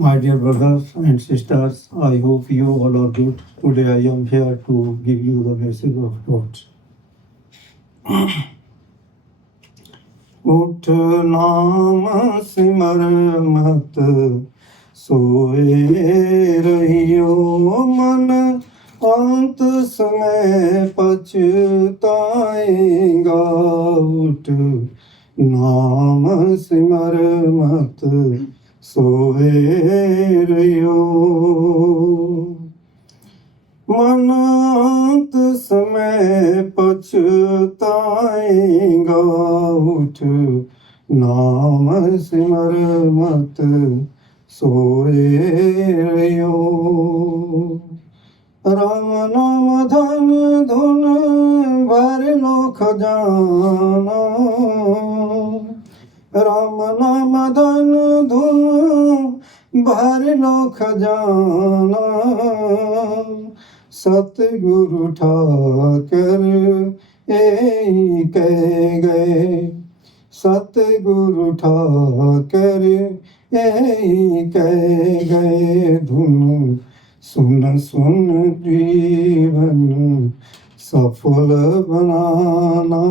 My dear brothers and sisters, I hope you all are good. Today I am here to give you the message of God. उठ नाम सिमर मत सोए रहियो मन अंत समय पछताएगा उठ नाम सिमर मत सोए रहियो मन अंत समय पछताएगा उठ नाम सिमर मत सोए रहियो राम नाम धन धुन भर लो खजाना राम नाम धन धुन भर लो खजाना सतगुरु ठाकर यही कह गए सतगुरु ठाकर यही कह गए धुन सुन सुन जीवन सफल बनाना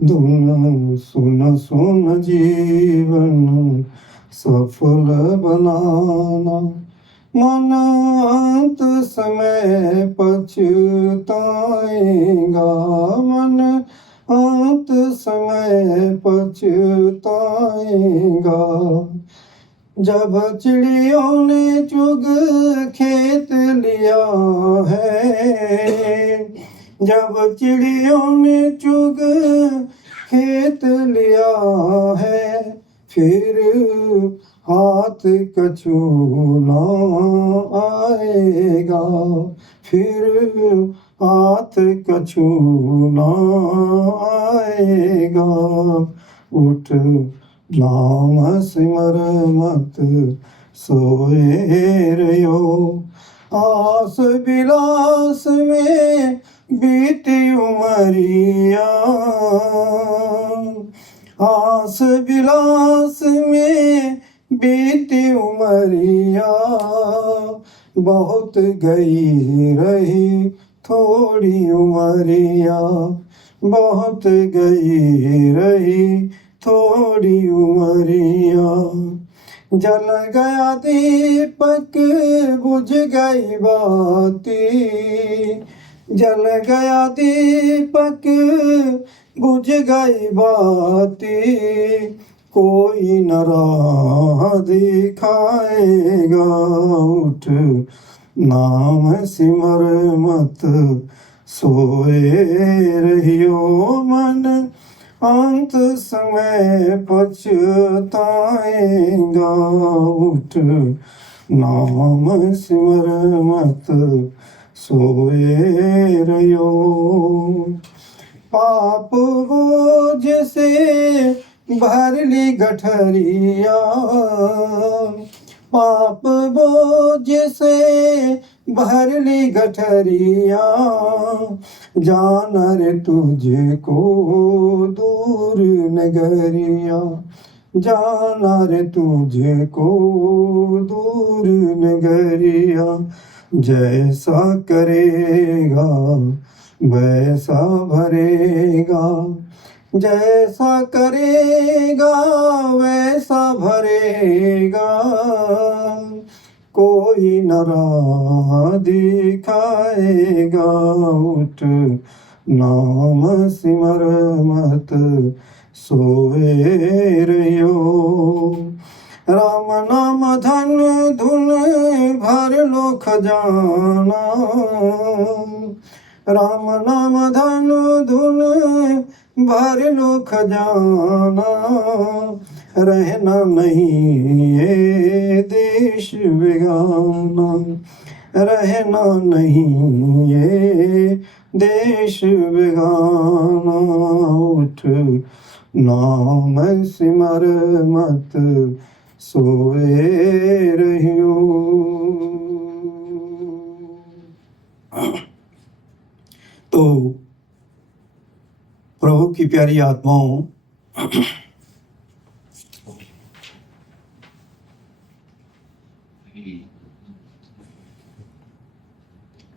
धुन सुन सुन जीवन सफल बनाना मन अंत समय पछताएगा मन अंत समय पछताएगा जब चिड़ियों ने चुग खेत लिया है जब चिड़ियों ने चुग खेत लिया है फिर हाथ कछु ना आएगा फिर हाथ कछु ना आएगा उठ नाम सिमर मत सोए रहियो आस विलास में बीती उमरिया आस विलास में बीती उमरिया बहुत गई रही थोड़ी उमरिया बहुत गई रही थोड़ी उमरिया जल गया दीपक बुझ गई बाती जल गया दीपक बुझ गई बाती कोई न राह दिखाएगा उठ नाम सिमर मत सोए रहियो मन अंत समय पछताएगा उठ नाम सिमर मत सोए रहियो पाप बोझ से भर ली गठरिया पाप बोझ से भर ली गठरिया जाना रे तुझको दूर नगरिया जाना रे तुझको दूर नगरिया जैसा करेगा वैसा भरेगा जैसा करेगा वैसा भरेगा कोई न राह दिखाएगा उठ नाम सिमर मत सोए रहियो राम नाम धन धुन भर लो खजाना राम नाम धन धुन भर लो खजाना रहना नहीं ये देश बेगाना रहना नहीं ये देश बेगाना उठ नाम सिमर मत सोए रहियो तो प्रभु की प्यारी आत्माओं,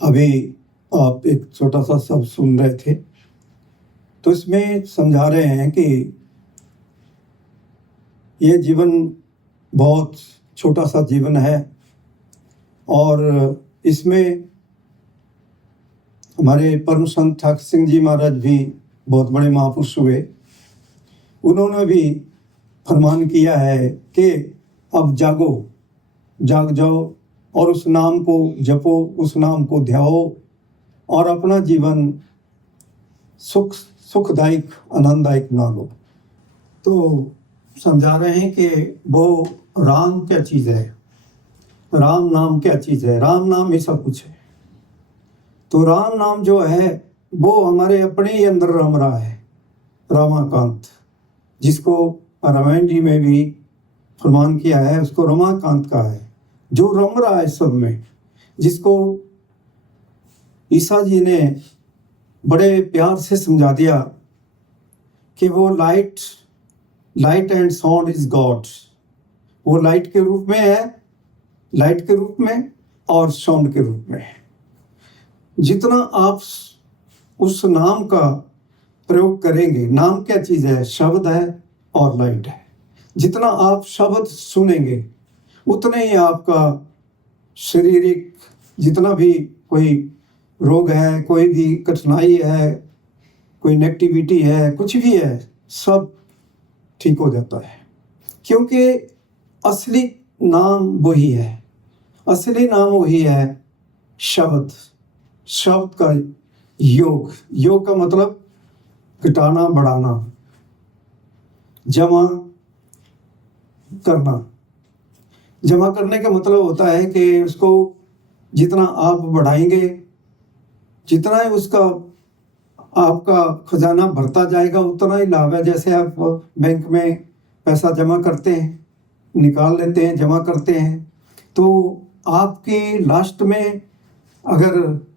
अभी आप एक छोटा सा शब्द सुन रहे थे, तो इसमें समझा रहे हैं कि ये जीवन बहुत छोटा सा जीवन है और इसमें हमारे परम संत ठाकुर सिंह जी महाराज भी बहुत बड़े महापुरुष हुए। उन्होंने भी फरमान किया है कि अब जागो, जाग जाओ और उस नाम को जपो, उस नाम को ध्याओ और अपना जीवन सुखदायक आनंददायक बना लो। तो समझा रहे हैं कि वो राम क्या चीज़ है, राम नाम क्या चीज़ है। राम नाम ही सब कुछ है। तो राम नाम जो है वो हमारे अपने ही अंदर रम रहा है। रमाकांत, जिसको रामायण जी में भी फरमान किया है, उसको रमाकांत का है, जो रम रहा है सब में, जिसको ईसा जी ने बड़े प्यार से समझा दिया कि वो light and sound is God. वो लाइट के रूप में है, लाइट के रूप में और साउंड के रूप में है। जितना आप उस नाम का प्रयोग करेंगे, नाम क्या चीज़ है, शब्द है और लाइट है। जितना आप शब्द सुनेंगे उतने ही आपका शारीरिक जितना भी कोई रोग है, कोई भी कठिनाई है, कोई नेगेटिविटी है, कुछ भी है, सब ठीक हो जाता है। क्योंकि असली नाम वही है, असली नाम वही है शब्द। शब्द का योग, योग का मतलब घटाना बढ़ाना, जमा करना। जमा करने का मतलब होता है कि उसको जितना आप बढ़ाएंगे, जितना ही उसका आपका खजाना भरता जाएगा उतना ही लाभ है। जैसे आप बैंक में पैसा जमा करते हैं, निकाल लेते हैं, जमा करते हैं, तो आपके लास्ट में अगर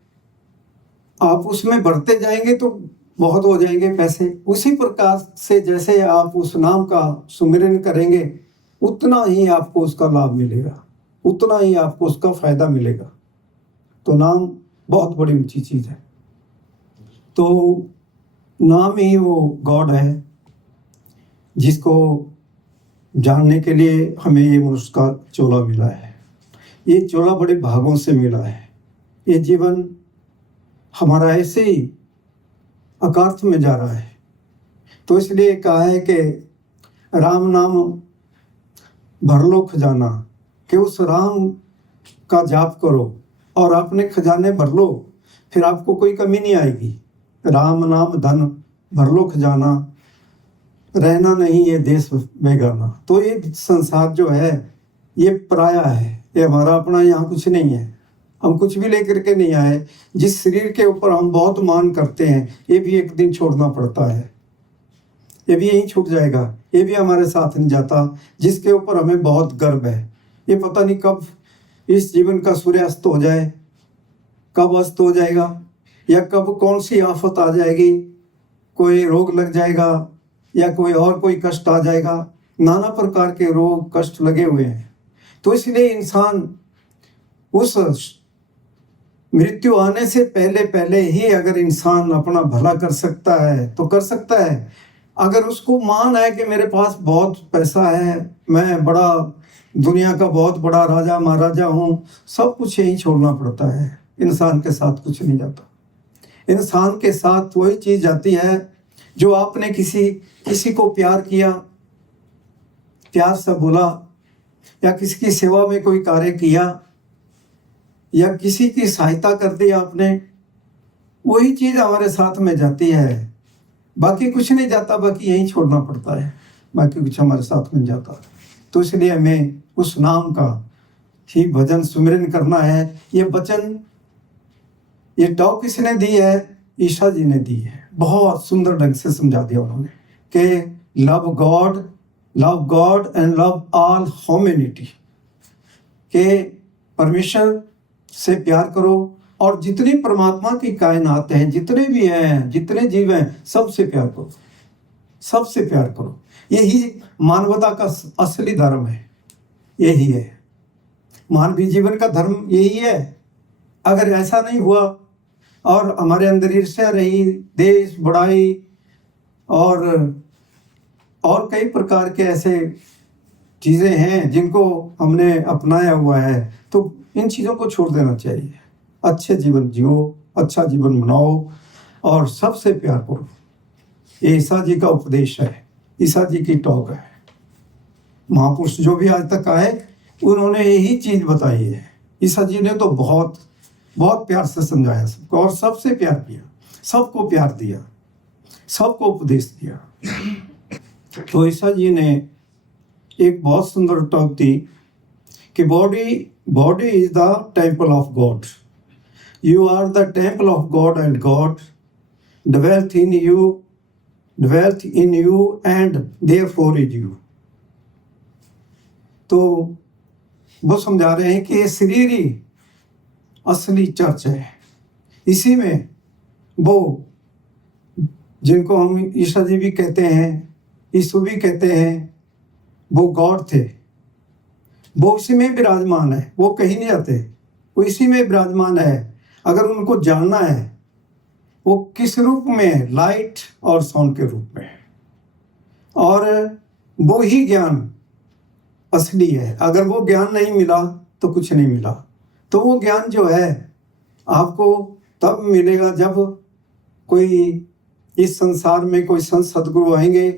आप उसमें बढ़ते जाएंगे तो बहुत हो जाएंगे पैसे। उसी प्रकार से जैसे आप उस नाम का सुमिरन करेंगे उतना ही आपको उसका लाभ मिलेगा, उतना ही आपको उसका फायदा मिलेगा। तो नाम बहुत बड़ी ऊंची चीज़ है। तो नाम ही वो गॉड है जिसको जानने के लिए हमें ये मनुष्य का चोला मिला है। ये चोला बड़े भागों से मिला है। ये जीवन हमारा ऐसे ही अकार्थ में जा रहा है। तो इसलिए कहा है कि राम नाम भर लो खजाना, कि उस राम का जाप करो और अपने खजाने भर लो, फिर आपको कोई कमी नहीं आएगी। राम नाम धन भर लो खजाना, रहना नहीं ये देश बेगाना। तो ये संसार जो है ये पराया है, ये हमारा अपना यहाँ कुछ नहीं है। हम कुछ भी लेकर के नहीं आए। जिस शरीर के ऊपर हम बहुत मान करते हैं ये भी एक दिन छोड़ना पड़ता है, ये भी यहीं छूट जाएगा, ये भी हमारे साथ नहीं जाता। जिसके ऊपर हमें बहुत गर्व है, ये पता नहीं कब इस जीवन का सूर्यास्त हो जाए, कब अस्त हो जाएगा, या कब कौन सी आफत आ जाएगी, कोई रोग लग जाएगा या कोई और कोई कष्ट आ जाएगा। नाना प्रकार के रोग कष्ट लगे हुए हैं। तो इसलिए इंसान उस मृत्यु आने से पहले ही अगर इंसान अपना भला कर सकता है तो कर सकता है। अगर उसको मान है कि मेरे पास बहुत पैसा है, मैं बड़ा दुनिया का बहुत बड़ा राजा महाराजा हूँ, सब कुछ यहीं छोड़ना पड़ता है। इंसान के साथ कुछ नहीं जाता। इंसान के साथ वही चीज़ जाती है जो आपने किसी को प्यार किया, प्यार से बोला, या किसी की सेवा में कोई कार्य किया, या किसी की सहायता कर दी आपने, वही चीज़ हमारे साथ में जाती है। बाकी कुछ नहीं जाता, बाकी यहीं छोड़ना पड़ता है, बाकी कुछ हमारे साथ में जाता। तो इसलिए हमें उस नाम का ही भजन सुमिरन करना है। ये वचन, ये टॉक किसने दी है? ईसा जी ने दी है। बहुत सुंदर ढंग से समझा दिया उन्होंने कि love God and love all humanity, के परमेश्वर से प्यार करो और जितनी परमात्मा की कायनात है, जितने भी हैं, जितने जीव हैं, सबसे प्यार करो, सबसे प्यार करो। यही मानवता का असली धर्म है, यही है। मानवीय जीवन का धर्म यही है। अगर ऐसा नहीं हुआ और हमारे अंदर ईर्ष्या रही, देश बढ़ाई और कई प्रकार के ऐसे चीज़ें हैं जिनको हमने अपनाया हुआ है, तो इन चीज़ों को छोड़ देना चाहिए। अच्छे जीवन जियो, अच्छा जीवन बनाओ और सबसे प्यार करो। ये ईसा जी का उपदेश है, ईसा जी की टॉक है। महापुरुष जो भी आज तक आए उन्होंने यही चीज़ बताई है। ईसा जी ने तो बहुत बहुत प्यार से समझाया सबको और सबसे प्यार किया, सबको प्यार दिया, सबको उपदेश दिया। तो ईसा जी ने एक बहुत सुंदर टॉक दी कि body is the temple of God, you are the temple of God and God dwelleth in you and therefore is you। तो वो समझा रहे हैं कि ये शरीर ही असली चर्च है। इसी में वो जिनको हम ईसा जी भी कहते हैं, यीशु भी कहते हैं, वो गॉड थे, वो इसी में विराजमान है, वो कहीं नहीं जाते, वो इसी में विराजमान है। अगर उनको जानना है वो किस रूप में, लाइट और साउंड के रूप में, और वो ही ज्ञान असली है। अगर वो ज्ञान नहीं मिला तो कुछ नहीं मिला। तो वो ज्ञान जो है आपको तब मिलेगा जब कोई इस संसार में कोई संत सदगुरु आएंगे,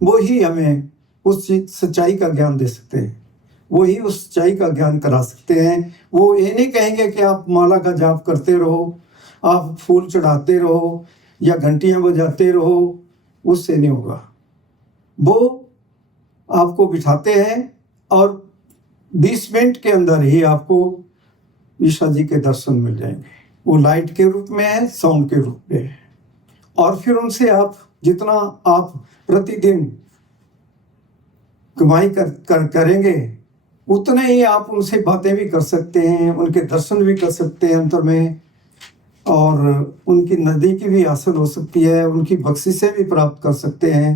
वो ही हमें उस सच्चाई का ज्ञान दे सकते हैं, वो ही उस सच्चाई का ज्ञान करा सकते हैं। वो ये नहीं कहेंगे कि आप माला का जाप करते रहो, आप फूल चढ़ाते रहो या घंटियां बजाते रहो, उससे नहीं होगा। वो आपको बिठाते हैं और 20 मिनट के अंदर ही आपको ईसा जी के दर्शन मिल जाएंगे। वो लाइट के रूप में है, साउंड के रूप में है। और फिर उनसे आप जितना आप प्रतिदिन कमाई करेंगे उतने ही आप उनसे बातें भी कर सकते हैं, उनके दर्शन भी कर सकते हैं अंतर में, और उनकी नज़दीकी भी हासिल हो सकती है, उनकी बख्शिशें भी प्राप्त कर सकते हैं,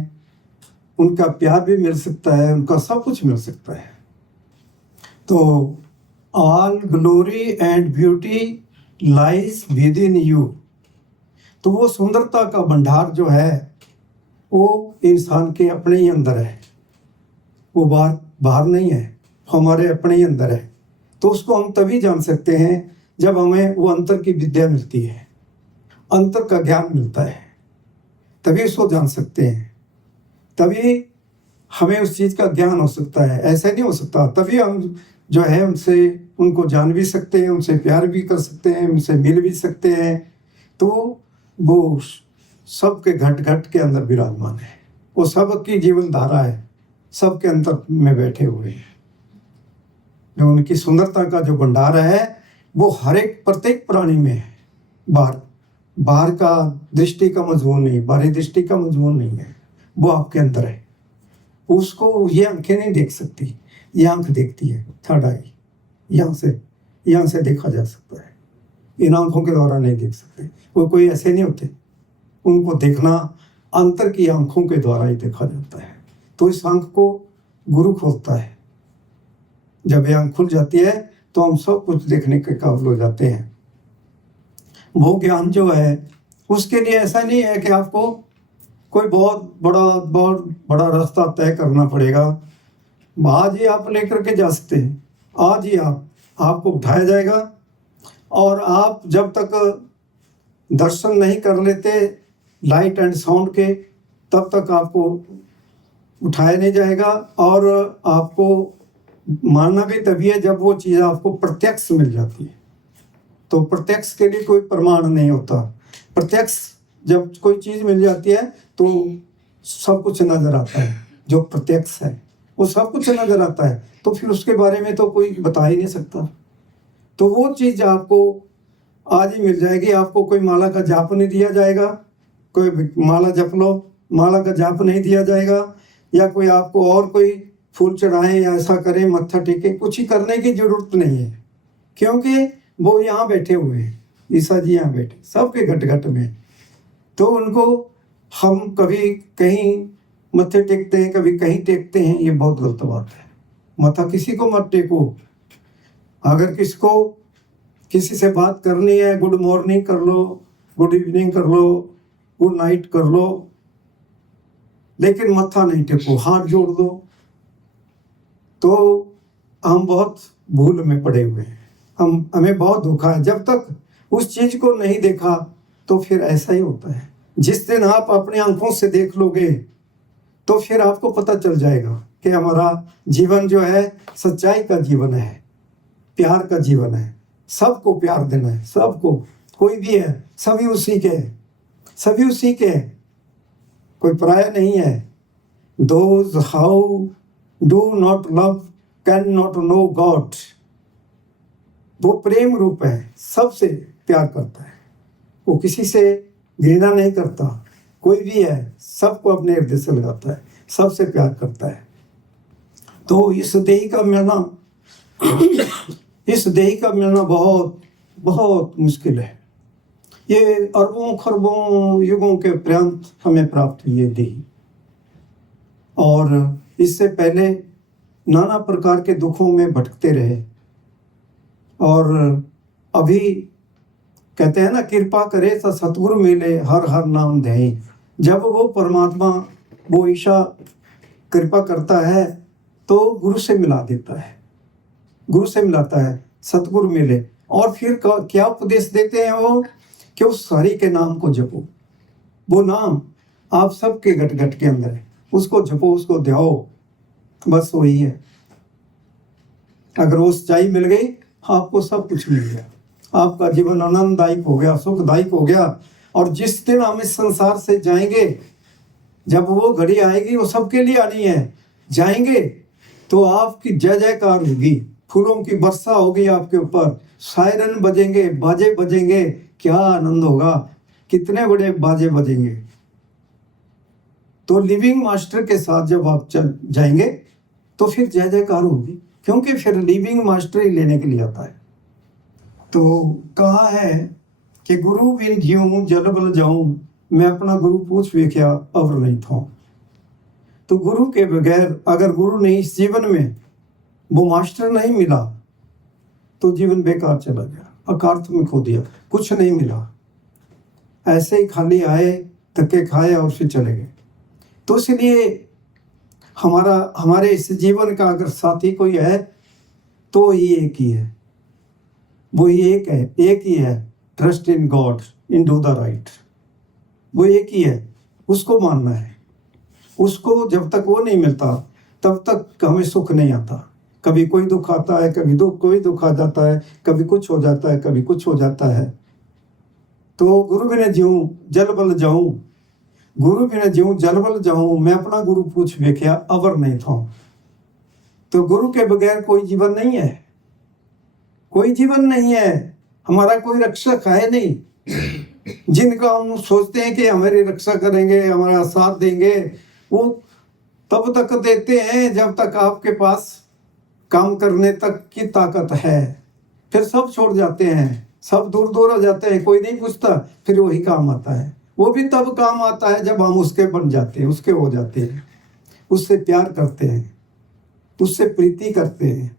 उनका प्यार भी मिल सकता है, उनका सब कुछ मिल सकता है। तो all glory and beauty lies with in you. तो वो सुंदरता का भंडार जो है वो इंसान के अपने ही अंदर है, वो बाहर नहीं है, हमारे अपने ही अंदर है। तो उसको हम तभी जान सकते हैं जब हमें वो अंतर की विद्या मिलती है, अंतर का ज्ञान मिलता है, तभी उसको जान सकते हैं, तभी हमें उस चीज़ का ज्ञान हो सकता है। ऐसे नहीं हो सकता। तभी हम जो है उनको जान भी सकते हैं, उनसे प्यार भी कर सकते हैं, उनसे मिल भी सकते हैं। तो वो सबके घट घट के अंदर विराजमान है, वो सबकी जीवन धारा है, सबके अंतर में बैठे हुए हैं। जो उनकी सुंदरता का जो भंडार है वो हर एक प्रत्येक प्राणी में है। बाहर का दृष्टि का मजमून नहीं, बाहरी दृष्टि का मजमून नहीं है, वो आपके अंदर है। उसको ये आंखें नहीं देख सकती, ये आंख देखती है, थर्ड आई। यहाँ से देखा जा सकता है, इन आंखों के द्वारा नहीं देख सकते। वो कोई ऐसे नहीं होते, उनको देखना अंतर की आंखों के द्वारा ही देखा जाता है। तो इस आंख को गुरु खोलता है। जब ये आंख खुल जाती है तो हम सब कुछ देखने के काबिल हो जाते हैं। वो ज्ञान जो है उसके लिए ऐसा नहीं है कि आपको कोई बहुत बड़ा रास्ता तय करना पड़ेगा। आज ही आप लेकर के जा सकते हैं, आज ही आपको उठाया जाएगा, और आप जब तक दर्शन नहीं कर लेते लाइट एंड साउंड के, तब तक आपको उठाया नहीं जाएगा। और आपको मानना भी तभी है जब वो चीज़ आपको प्रत्यक्ष मिल जाती है। तो प्रत्यक्ष के लिए कोई प्रमाण नहीं होता। प्रत्यक्ष जब कोई चीज़ मिल जाती है तो सब कुछ नज़र आता है। जो प्रत्यक्ष है वो सब कुछ नज़र आता है, तो फिर उसके बारे में तो कोई बता ही नहीं सकता। तो वो चीज़ आपको आज ही मिल जाएगी। आपको कोई माला का जाप नहीं दिया जाएगा, कोई माला जप लो, माला का जाप नहीं दिया जाएगा, या कोई आपको और कोई फूल चढ़ाएं या ऐसा करें, मत्था टेके, कुछ ही करने की जरूरत नहीं है, क्योंकि वो यहाँ बैठे हुए हैं, ईसा जी यहाँ बैठे सबके घट घट में। तो उनको हम कभी कहीं मत्थे टेकते हैं, कभी कहीं टेकते हैं, ये बहुत गलत बात है। मत्था किसी को मत टेको, अगर किसी से बात करनी है, गुड मॉर्निंग कर लो, गुड इवनिंग कर लो, गुड नाइट कर लो, लेकिन मत्था नहीं टेको, हाथ जोड़ दो, तो हम बहुत भूल में पड़े हुए हैं। हमें बहुत धोखा है। जब तक उस चीज को नहीं देखा तो फिर ऐसा ही होता है। जिस दिन आप अपनी आंखों से देख लोगे तो फिर आपको पता चल जाएगा कि हमारा जीवन जो है सच्चाई का जीवन है, प्यार का जीवन है, सबको प्यार देना है, सबको, कोई भी है, सभी उसी के हैं, सभी उसी के हैं, कोई पराया नहीं है। Those how do not love cannot know God। वो प्रेम रूप है, सबसे प्यार करता है, वो किसी से घृणा नहीं करता, कोई भी है सबको अपने हृदय से लगाता है, सबसे प्यार करता है। तो इस देही का मिलना बहुत बहुत मुश्किल है। ये अरबों खरबों युगों के पर्यंत हमें प्राप्त हुई है देही, और इससे पहले नाना प्रकार के दुखों में भटकते रहे, और अभी कहते हैं ना, कृपा करे तो सतगुरु मिले, हर हर नाम धई। जब वो परमात्मा, वो ईशा कृपा करता है तो गुरु से मिला देता है, गुरु से मिलाता है, सतगुरु मिले। और फिर क्या उपदेश देते हैं वो, कि उस हरि के नाम को जपो। वो नाम आप सबके घट घट के अंदर है, उसको जपो, उसको ध्याओ, बस वही है। अगर वो सच्चाई मिल गई, आपको सब कुछ मिल गया, आपका जीवन आनंददायक हो गया, सुखदायक हो गया। और जिस दिन हम इस संसार से जाएंगे, जब वो घड़ी आएगी, वो सबके लिए आनी है, जाएंगे तो आपकी जय जयकार होगी, फूलों की वर्षा होगी आपके ऊपर, सायरन बजेंगे, बाजे बजेंगे, क्या आनंद होगा, कितने बड़े बाजे बजेंगे। तो लिविंग मास्टर के साथ जब आप चल जाएंगे तो फिर जय जयकार होगी, क्योंकि फिर लिविंग मास्टर ही लेने के लिए आता है। तो कहा है कि गुरु बिन ज्यों जल बल जाऊं, मैं अपना गुरु पूछ वेख्या अवर नहीं था। तो गुरु के बगैर, अगर गुरु नहीं इस जीवन में, वो मास्टर नहीं मिला, तो जीवन बेकार चला गया, अकार्थ में खो दिया, कुछ नहीं मिला, ऐसे ही खाली आए, धक्के खाए और फिर चले गए। तो इसलिए हमारे इस जीवन का अगर साथी कोई है तो ये एक ही है, वो एक ही है, trust in God in do the right. वो एक ही है, उसको मानना है। उसको जब तक वो नहीं मिलता तब तक हमें सुख नहीं आता। कभी कोई दुख आता है, कभी कोई दुख आ जाता है, कभी कुछ हो जाता है, कभी कुछ हो जाता है। तो गुरु बिन ज्यों जल बल जाऊं, गुरु बिन ज्यों जल बल जाऊं, मैं अपना गुरु पूछ वेख्या अवर नहीं था। तो गुरु के बगैर कोई जीवन नहीं है, कोई जीवन नहीं है, हमारा कोई रक्षक है नहीं। जिनका हम सोचते हैं कि हमारी रक्षा करेंगे, हमारा साथ देंगे, वो तब तक देते हैं जब तक आपके पास काम करने तक की ताकत है। फिर सब छोड़ जाते हैं, सब दूर दूर हो जाते हैं, कोई नहीं पूछता, फिर वही काम आता है। वो भी तब काम आता है जब हम उसके बन जाते हैं, उसके हो जाते हैं, उससे प्यार करते हैं, उससे प्रीति करते हैं,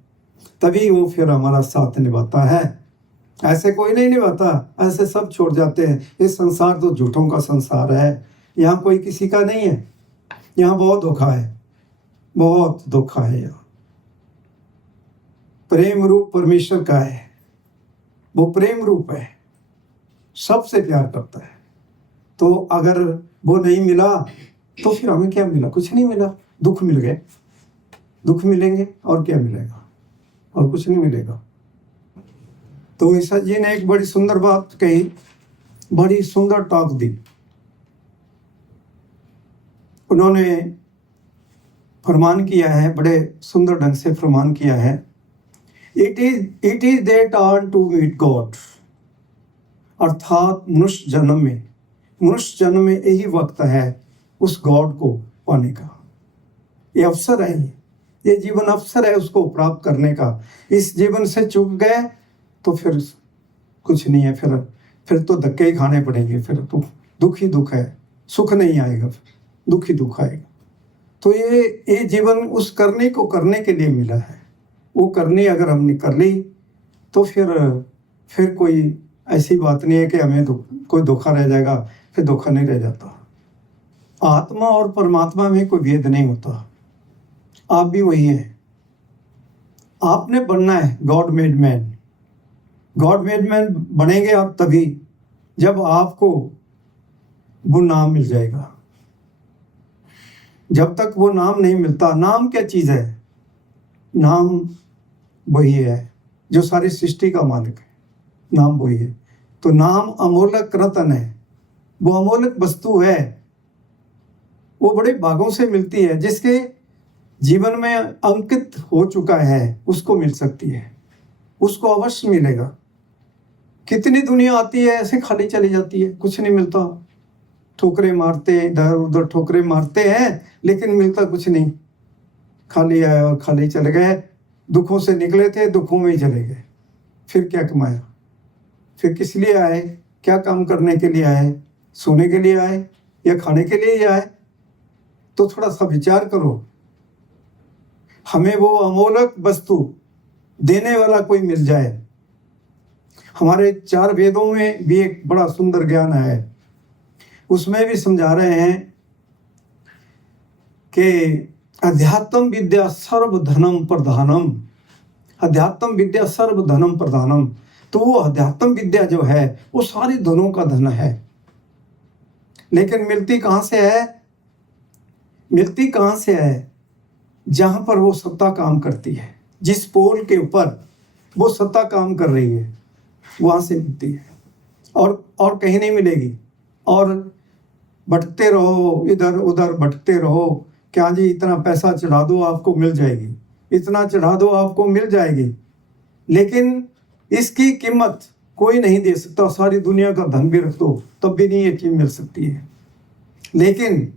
तभी वो फिर हमारा साथ निभाता है। ऐसे कोई नहीं निभाता, ऐसे सब छोड़ जाते हैं। इस संसार तो झूठों का संसार है, यहाँ कोई किसी का नहीं है, यहाँ बहुत धोखा है, बहुत धोखा है। यहाँ प्रेम रूप परमेश्वर का है, वो प्रेम रूप है, सबसे प्यार करता है। तो अगर वो नहीं मिला तो फिर हमें क्या मिला? कुछ नहीं मिला, दुख मिल गए, दुख मिलेंगे और क्या मिलेगा, और कुछ नहीं मिलेगा। तो ईसा जी ने एक बड़ी सुंदर बात कही, बड़ी सुंदर टॉक दी। उन्होंने फरमान किया है, बड़े सुंदर ढंग से फरमान किया है, it is that are to meet God. अर्थात मनुष्य जन्म में यही वक्त है उस गॉड को पाने का। ये अवसर है, ये जीवन अवसर है उसको प्राप्त करने का। इस जीवन से चूक गए तो फिर कुछ नहीं है, फिर तो धक्के ही खाने पड़ेंगे, फिर तो दुख ही दुख है, सुख नहीं आएगा, दुख ही दुख आएगा। तो ये जीवन उस करने को करने के लिए मिला है। वो करनी अगर हमने कर ली तो फिर कोई ऐसी बात नहीं है कि हमें कोई धोखा रह जाएगा, फिर धोखा नहीं रह जाता। आत्मा और परमात्मा में कोई भेद नहीं होता, आप भी वही हैं। आपने बनना है God made man. God made man बनेंगे आप तभी जब आपको वो नाम मिल जाएगा। जब तक वो नाम नहीं मिलता, नाम क्या चीज़ है? नाम वही है जो सारी सृष्टि का मालिक है, नाम वही है। तो नाम अमोलक रतन है, वो अमोलक वस्तु है, वो बड़े भागों से मिलती है। जिसके जीवन में अंकित हो चुका है उसको मिल सकती है, उसको अवश्य मिलेगा। कितनी दुनिया आती है ऐसे खाली चली जाती है, कुछ नहीं मिलता। ठोकरे मारते इधर उधर ठोकरे मारते हैं लेकिन मिलता कुछ नहीं, खाली आए और खाली चले गए। दुखों से निकले थे, दुखों में ही चले गए। फिर क्या कमाया? फिर किस लिए आए? क्या काम करने के लिए आए? सोने के लिए आए या खाने के लिए ही आए? तो थोड़ा सा विचार करो। हमें वो अमोलक वस्तु देने वाला कोई मिल जाए। हमारे 4 वेदों में भी एक बड़ा सुंदर ज्ञान है, उसमें भी समझा रहे हैं कि अध्यात्म विद्या सर्व धनम प्रधानम। अध्यात्म विद्या सर्व धनम प्रधानम। तो वो अध्यात्म विद्या जो है वो सारी धनों का धन है। लेकिन मिलती कहाँ से है? मिलती कहाँ से है? जहाँ पर वो सत्ता काम करती है, जिस पोल के ऊपर वो सत्ता काम कर रही है वहाँ से मिलती है, और कहीं नहीं मिलेगी। और भटकते रहो, इधर उधर भटकते रहो, क्या जी इतना पैसा चढ़ा दो आपको मिल जाएगी, इतना चढ़ा दो आपको मिल जाएगी, लेकिन इसकी कीमत कोई नहीं दे सकता। सारी दुनिया का धन भी रख दो तब भी नहीं ये चीज़ मिल सकती है। लेकिन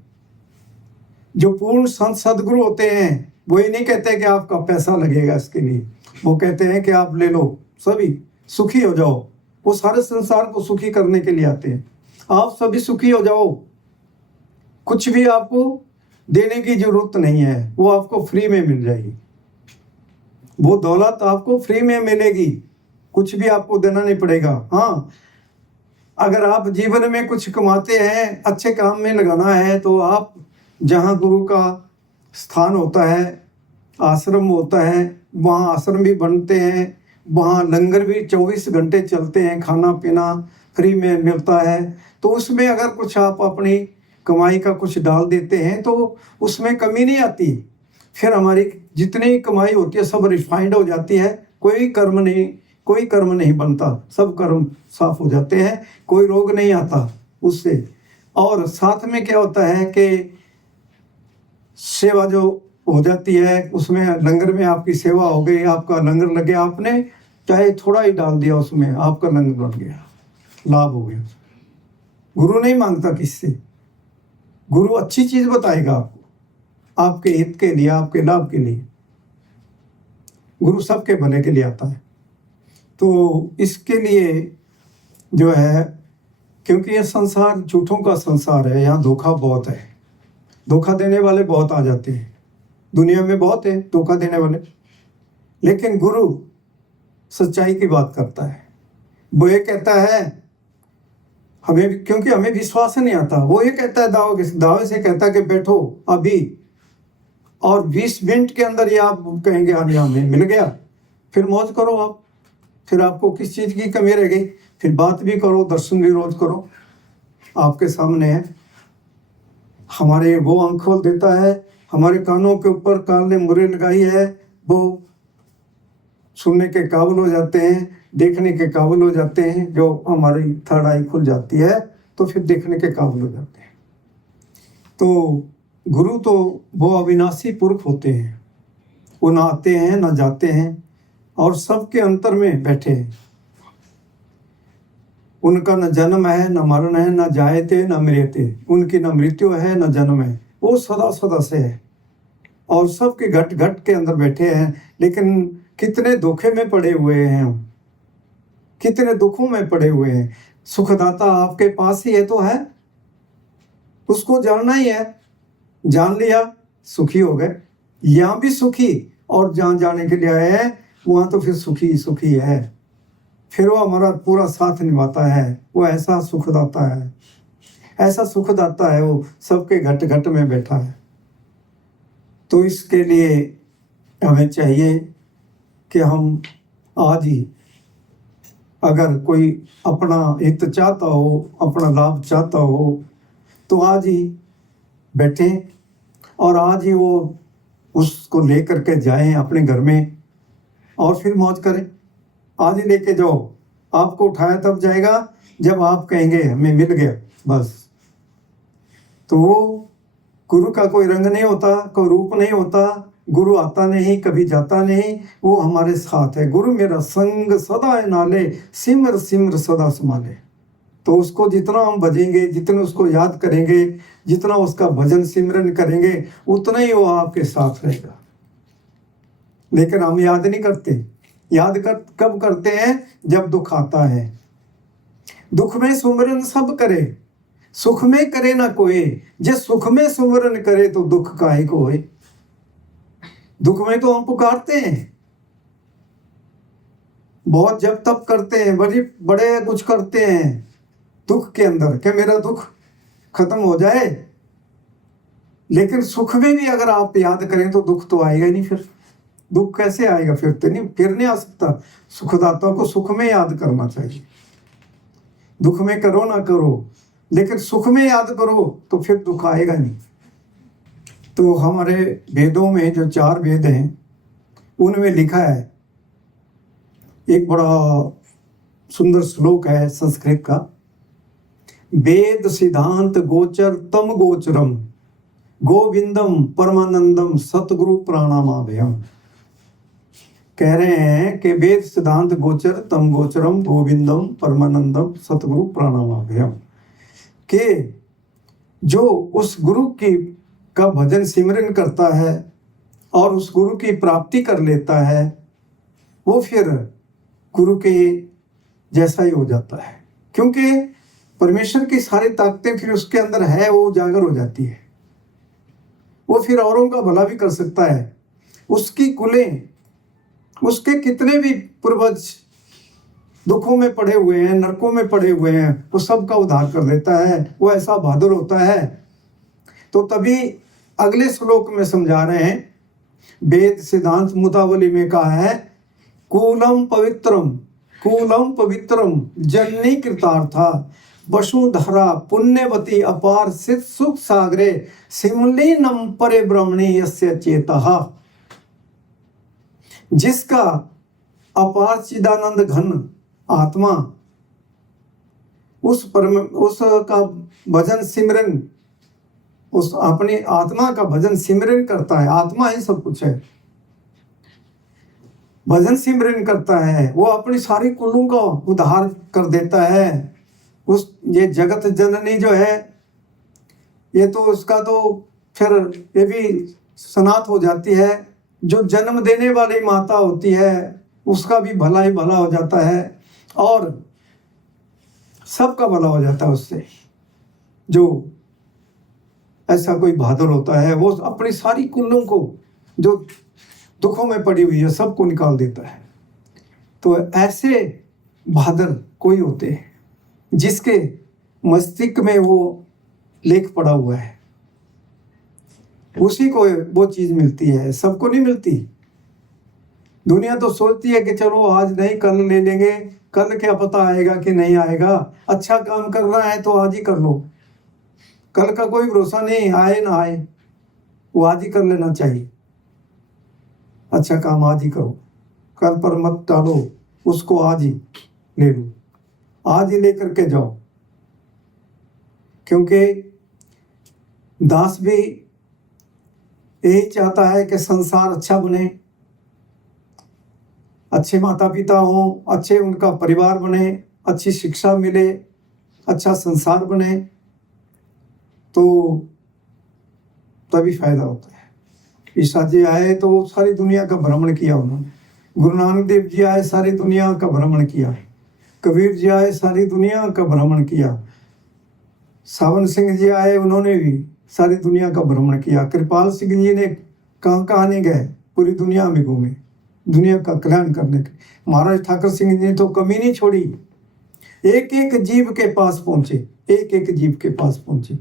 जो पूर्ण संत सदगुरु होते हैं वो ये नहीं कहते कि आपका पैसा लगेगा इसके लिए, वो कहते हैं कि आप ले लो, सभी सुखी हो जाओ। वो सारे संसार को सुखी करने के लिए आते हैं। आप सभी सुखी हो जाओ, कुछ भी आपको देने की जरूरत नहीं है, वो आपको फ्री में मिल जाएगी। वो दौलत आपको फ्री में मिलेगी, कुछ भी आपको देना नहीं पड़ेगा। हाँ, अगर आप जीवन में कुछ कमाते हैं, अच्छे काम में लगाना है, तो आप जहाँ गुरु का स्थान होता है, आश्रम होता है, वहाँ आश्रम भी बनते हैं, वहाँ लंगर भी 24 घंटे चलते हैं, खाना पीना फ्री में मिलता है। तो उसमें अगर कुछ आप अपनी कमाई का कुछ डाल देते हैं तो उसमें कमी नहीं आती। फिर हमारी जितनी कमाई होती है सब रिफाइंड हो जाती है, कोई कर्म नहीं बनता, सब कर्म साफ हो जाते हैं, कोई रोग नहीं आता उससे। और साथ में क्या होता है कि सेवा जो हो जाती है, उसमें लंगर में आपकी सेवा हो गई, आपका लंगर लग गया, आपने चाहे थोड़ा ही डाल दिया उसमें, आपका लंगर बन गया, लाभ हो गया। गुरु नहीं मांगता किससे, गुरु अच्छी चीज बताएगा आपको, आपके हित के लिए, आपके लाभ के लिए। गुरु सबके भले के लिए आता है। तो इसके लिए जो है, क्योंकि ये संसार झूठों का संसार है, यहाँ धोखा बहुत है, धोखा देने वाले बहुत आ जाते हैं, दुनिया में बहुत है धोखा देने वाले। लेकिन गुरु सच्चाई की बात करता है। वो ये कहता है हमें, क्योंकि हमें विश्वास नहीं आता, वो ये कहता है दावे से कहता है कि बैठो अभी, और 20 मिनट के अंदर ये आप कहेंगे हाँ हमें मिल गया, फिर मौज करो आप। फिर आपको किस चीज़ की कमी रह गई? फिर बात भी करो, दर्शन भी रोज करो, आपके सामने है। हमारे वो आँख खोल देता है, हमारे कानों के ऊपर कान ने मुहर लगाई है, वो सुनने के काबिल हो जाते हैं, देखने के काबिल हो जाते हैं। जो हमारी थर्ड आई खुल जाती है तो फिर देखने के काबिल हो जाते हैं। तो गुरु तो वो अविनाशी पुरख होते हैं, वो ना आते हैं ना जाते हैं, और सबके अंतर में बैठे हैं। उनका न जन्म है न मरण है, न जायते न मृत्यु, उनकी न मृत्यु है न जन्म है, वो सदा सदा से है और सबके घट घट के अंदर बैठे हैं। लेकिन कितने धोखे में पड़े हुए हैं हम, कितने दुखों में पड़े हुए हैं। सुखदाता आपके पास ही है तो है, उसको जानना ही है, जान लिया सुखी हो गए। यहाँ भी सुखी, और जहाँ जाने के लिए आए हैं वहाँ तो फिर सुखी सुखी है। फिर वो हमारा पूरा साथ निभाता है। वो ऐसा सुखदाता है, ऐसा सुखदाता है, वो सबके घट घट में बैठा है। तो इसके लिए हमें चाहिए कि हम आज ही, अगर कोई अपना हित चाहता हो, अपना लाभ चाहता हो, तो आज ही बैठें और आज ही वो उसको लेकर के जाएं अपने घर में और फिर मौज करें। आज ही लेके जाओ। आपको उठाया तब जाएगा जब आप कहेंगे हमें मिल गया, बस। तो वो गुरु का कोई रंग नहीं होता, कोई रूप नहीं होता। गुरु आता नहीं, कभी जाता नहीं, वो हमारे साथ है। गुरु मेरा संग सदा नाले, सिमर सिमर सदा संभाले। तो उसको जितना हम भजेंगे, जितना उसको याद करेंगे, जितना उसका भजन सिमरन करेंगे, उतना ही वो आपके साथ रहेगा। लेकिन हम याद नहीं करते। कब करते हैं? जब दुख आता है। दुख में सुमरन सब करे, सुख में करे ना कोई। जे सुख में सुमरन करे तो दुख काहे को होए। दुख में तो हम पुकारते हैं, बहुत जब तब करते हैं, बड़े कुछ करते हैं दुख के अंदर, कि मेरा दुख खत्म हो जाए। लेकिन सुख में भी अगर आप याद करें तो दुख तो आएगा ही नहीं। फिर दुख कैसे आएगा? फिर नहीं आ सकता। सुखदाता को सुख में याद करना चाहिए। दुख में करो ना करो, लेकिन सुख में याद करो तो फिर दुख आएगा नहीं। तो हमारे वेदों में जो 4 वेद हैं, उनमें लिखा है, एक बड़ा सुंदर श्लोक है संस्कृत का। वेद सिद्धांत गोचर तम गोचरम, गोविंदम परमानंदम सतगुरु प्राणामाभयम। कह रहे हैं कि वेद सिद्धांत गोचर तम गोचरम, गोविंदम परमानंदम सतगुरु प्राणामाभयम, कि जो उस गुरु की का भजन सिमरन करता है और उस गुरु की प्राप्ति कर लेता है, वो फिर गुरु के जैसा ही हो जाता है। क्योंकि परमेश्वर की सारी ताकतें फिर उसके अंदर है, वो उजागर हो जाती है। वो फिर औरों का भला भी कर सकता है। उसकी कुलें, उसके कितने भी पूर्वज दुखों में पड़े हुए हैं, नरकों में पड़े हुए हैं, वो सबका उद्धार कर देता है। वो ऐसा बहादुर होता है। तो तभी अगले श्लोक में समझा रहे हैं, वेद सिद्धांत मुतावली में कहा है, कूलम पवित्रम जननी कृतार्था, वसुधरा पुण्यवती अपार सिद्ध सुख सागरे, सिमलीनम परे ब्रह्मणी यस्य चेतः। जिसका अपार चिदानंद घन आत्मा उसका भजन सिमरन, उस अपनी आत्मा का भजन सिमरन करता है। आत्मा ही सब कुछ है। भजन सिमरन करता है, वो अपनी सारी कुलों का उद्धार कर देता है। ये जगत जननी जो है, ये तो उसका तो फिर ये भी सनात हो जाती है। जो जन्म देने वाली माता होती है, उसका भी भला ही भला हो जाता है और सबका भला हो जाता है उससे। जो ऐसा कोई बहादुर होता है, वो अपनी सारी कुलों को जो दुखों में पड़ी हुई है, सबको निकाल देता है। तो ऐसे बहादुर कोई होते हैं जिसके मस्तिष्क में वो लेख पड़ा हुआ है, उसी को वो चीज मिलती है, सबको नहीं मिलती। दुनिया तो सोचती है कि चलो आज नहीं कल ले लेंगे, कल क्या पता आएगा कि नहीं आएगा। अच्छा काम करना है तो आज ही कर लो, कल का कोई भरोसा नहीं, आए ना आए, वो आज ही कर लेना चाहिए। अच्छा काम आज ही करो, कल पर मत टालो, उसको आज ही ले लो, आज ही लेकर के जाओ। क्योंकि दास भी यही चाहता है कि संसार अच्छा बने, अच्छे माता पिता हों, अच्छे उनका परिवार बने, अच्छी शिक्षा मिले, अच्छा संसार बने, तो तभी फायदा होता है। ईसा जी आए तो सारी दुनिया का भ्रमण किया उन्होंने, गुरु नानक देव जी आए सारी दुनिया का भ्रमण किया, कबीर जी आए सारी दुनिया का भ्रमण किया, सावन सिंह जी आए उन्होंने भी सारी दुनिया का भ्रमण किया, कृपाल सिंह जी ने कहाँ कहाँ नहीं गए, पूरी दुनिया में घूमे। दुनिया का कल्याण करने के। महाराज ठाकुर सिंह जी ने तो कमी नहीं छोड़ी, एक एक जीव के पास पहुंचे, एक एक जीव के पास पहुंचे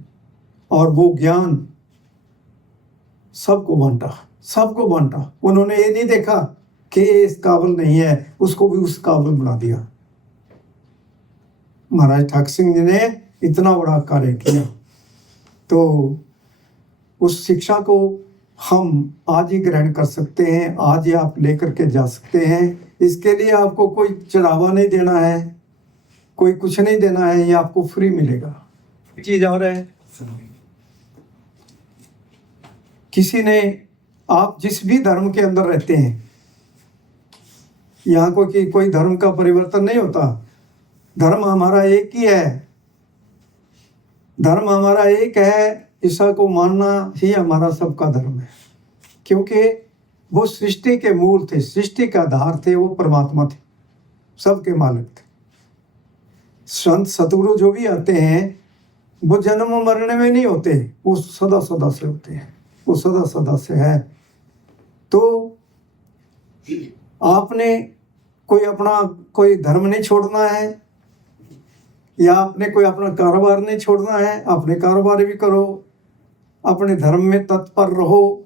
और वो ज्ञान सबको बांटा, सबको बांटा। उन्होंने ये नहीं देखा कि ये इस काबिल नहीं है, उसको भी उस काबिल बना दिया। महाराज ठाकुर सिंह जी ने इतना बड़ा कार्य किया। तो उस शिक्षा को हम आज ही ग्रहण कर सकते हैं, आज ही आप लेकर के जा सकते हैं। इसके लिए आपको कोई चढ़ावा नहीं देना है, कोई कुछ नहीं देना है, ये आपको फ्री मिलेगा। चीज और है, किसी ने, आप जिस भी धर्म के अंदर रहते हैं, यहाँ कोई धर्म का परिवर्तन नहीं होता। धर्म हमारा एक ही है, धर्म हमारा एक है। ईसा को मानना ही हमारा सबका धर्म है, क्योंकि वो सृष्टि के मूल थे, सृष्टि का आधार थे, वो परमात्मा थे, सबके मालिक थे। संत सतगुरु जो भी आते हैं वो जन्म मरने में नहीं होते, वो सदा सदा से होते हैं, वो सदा सदा से है। तो आपने कोई धर्म नहीं छोड़ना है, या आपने कोई अपना कारोबार नहीं छोड़ना है। अपने कारोबार भी करो, अपने धर्म में तत्पर रहो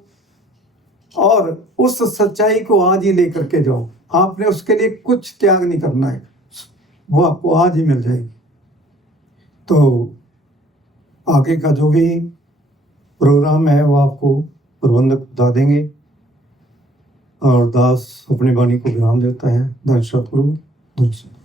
और उस सच्चाई को आज ही लेकर के जाओ। आपने उसके लिए कुछ त्याग नहीं करना है, वो आपको आज ही मिल जाएगी। तो आगे का जो भी प्रोग्राम है वो आपको प्रबंधक बता देंगे। और दास अपनी वाणी को विराम देता है। धन सतगुरु, धन सतगुरु।